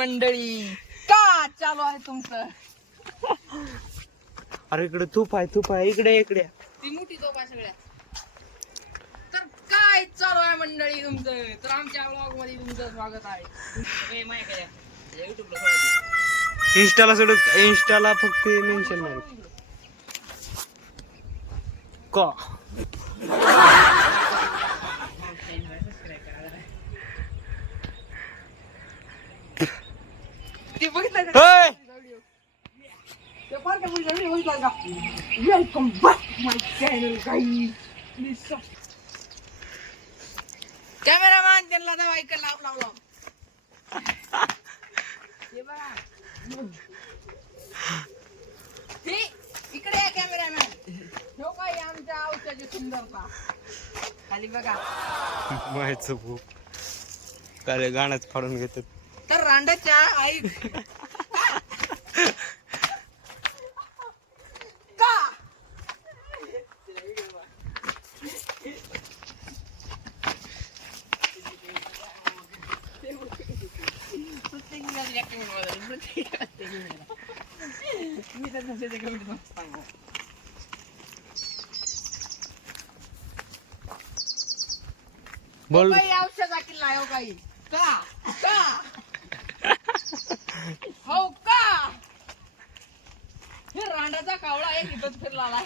मंडळी, का चालू आहे तुमचं? अरे इकडे तूप आहे इकडे ती मोठी तोप आहे सगळ्या. तर काय चालू आहे मंडळी तुमचं? तर आमच्या ब्लॉग मध्ये तुमचं स्वागत आहे. इंस्टाला फक्त मेन्शन नाही का. ते बघितलं का? वेलकम बॅक माय चॅनल गाईज. कॅमेरामॅन त्यांना दाव ऐकायला लाव. हे बघा, हे इकडे या कॅमेरामॅन. हो काय आमच्या औषधाची सुंदरता खाली बघा. माहिती भूक काय गाणंच फाडून घेतात. तर रांडाच्या आई का बोल औषध किल्ला हो काही का हो का. हे रांडाचा कावळा एक इथंच फिरला.